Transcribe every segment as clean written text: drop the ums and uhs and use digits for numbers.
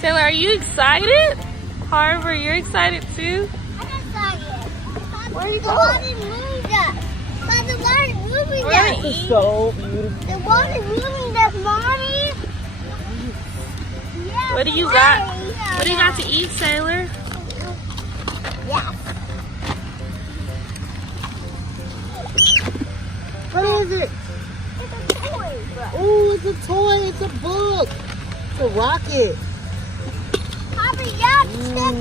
Saylor, are you excited? Harbour, you're excited too? I'm excited. Where are you going? The water moving that. This is so beautiful. The water moving that, Mommy. Yeah. What do you got? What do you got to eat, Saylor? Yes. What is it? It's a toy. Oh, it's a toy. It's a book. It's a rocket. Harbour, yeah, chicken.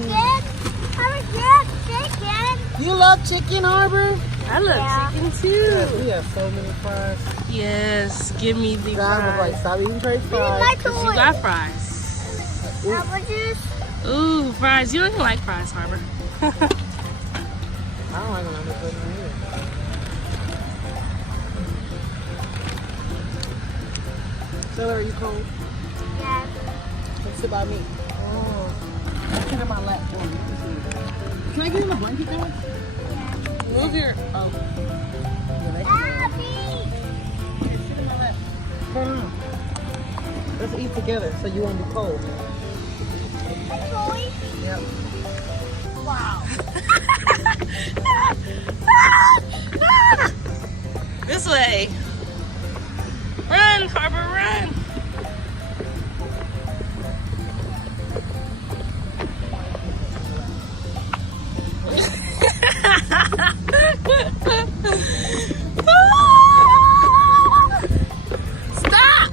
Harbour, yeah, chicken. You love chicken, Harbour? I love chicken too. Yeah, we have so many fries. Yes, give me the God was like, fries. stop eating Trey's My fries. toy. You got fries. Apple juice. Ooh, fries. You don't even like fries, Harbour. I don't like when I'm putting them here. Saylor, are you cold? Yes. Come sit by me. Oh. Sit in my lap for me. Can I get in the blanket though? Move here. Oh. Abby. Sit in my lap. Come on. Let's eat together so you won't be cold. My toy. Yep. Wow. This way. Run, Harbour, run. Stop!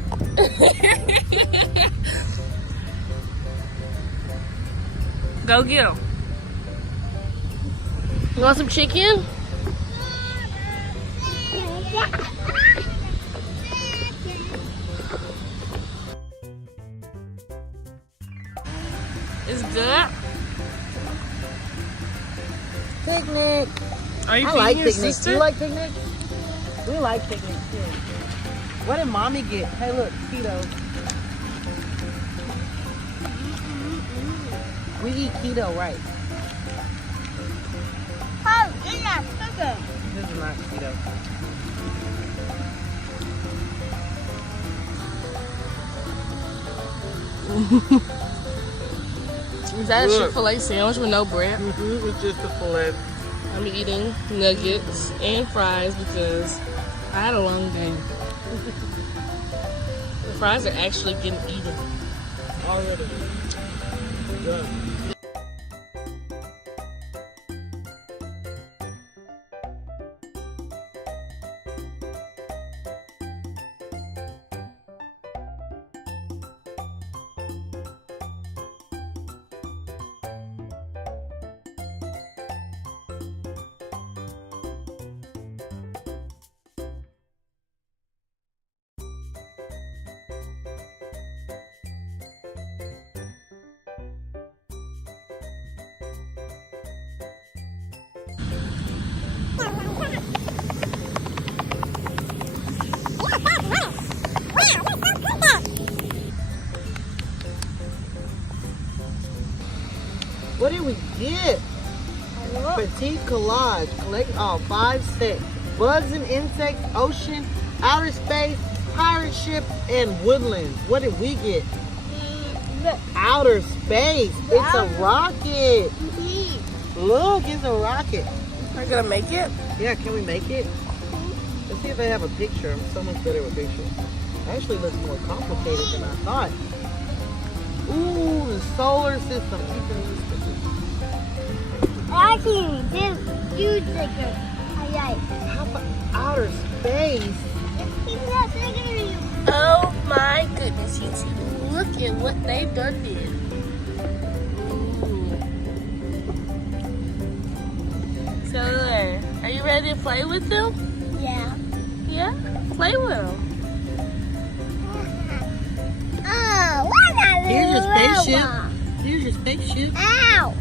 Go get him. You want some chicken? It's good. Picnic. Are you I feeding like your picnic. sister? You like picnic? We like picnic too. What did mommy get? Hey, look, keto. We eat keto, right? Oh, it's not chicken. This is not keto. Is that a Chick-fil-A sandwich with no bread? It's just a fillet. I'm eating nuggets and fries because I had a long day. The fries are actually getting eaten. Already. Done. What did we get? Petite collage. Collect all 5 sets. Bugs and insects, ocean, outer space, pirate ship, and woodlands. What did we get? Outer space. It's a rocket. Look, it's a rocket. Are you gonna make it? Yeah, can we make it? Let's see if they have a picture. I'm so much better with pictures. It actually looks more complicated than I thought. Ooh, the solar system. Actually, this huge chicken. How about outer space? It's not bigger. Oh my goodness, you two. Look at what they've done did. So, are you ready to play with them? Yeah. Yeah? Play with them. Oh, what a Here's your little spaceship. one. Here's your spaceship. Ow.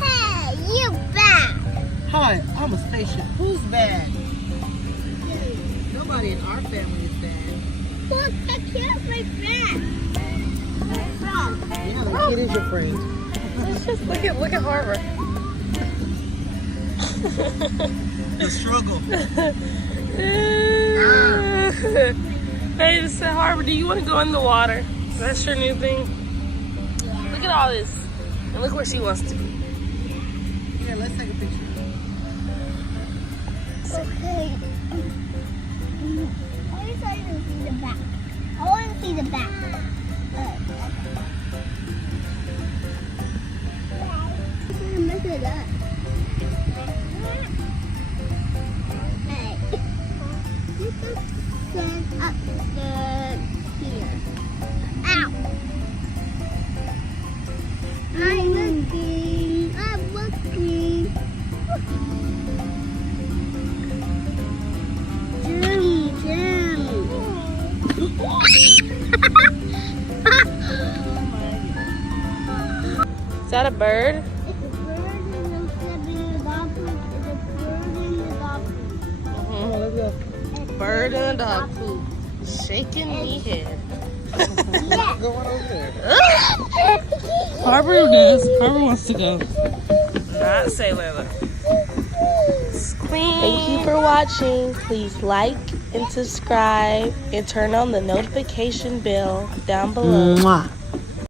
Hey, you bad. Hi, I'm a spaceship. Who's bad? Nobody in our family is bad. Look, the kid's my friend. Yeah, the kid is your friend. Let's just look at Harbour. The struggle. Hey, Harbour, do you want to go in the water? That's your new thing? Look at all this. And look where she wants to be. Here, let's take a picture. Okay. I wish I can see the back. I want to see the back. Look at that. Hey. You can stand up there here. Ow. I'm looking. I'm looking. Jim. Is that a bird? It's a bird and it's in the dog food. It's a bird in the dog food. Oh, let's go. It's Bird in and the dog food. Shaking me head. Yeah. Go on over there. Harbour does. Harbour wants to go. Not Saylor. Thank you for watching. Please like and subscribe and turn on the notification bell down below. Mwah.